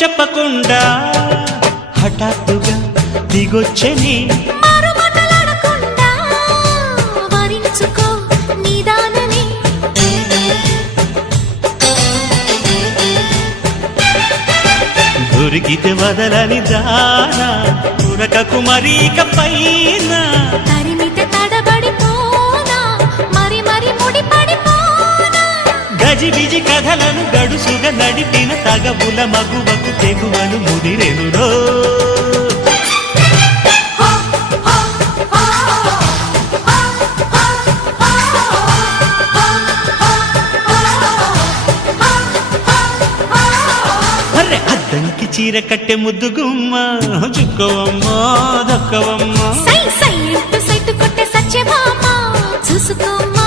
చెప్పకుండా హఠాత్తుగా దిగొచ్చని దొరికితే వదలని దానా ఉరకకు మరీక పైన తరిమితే తడబడిపోనా మరి మరి ముడిపడిపోనా గజిబిజి కథలను గడుసుగా నడిపిన తగవుల మగువకు తెగువను ముదిరెనురో అద్దంకి చీర కట్టె ముద్దు గుమ్మ చుక్కవమ్మ దక్కవమ్మ సై సై అంటూ సైటు కొట్టే సత్యభామ చూసుకోమ్మ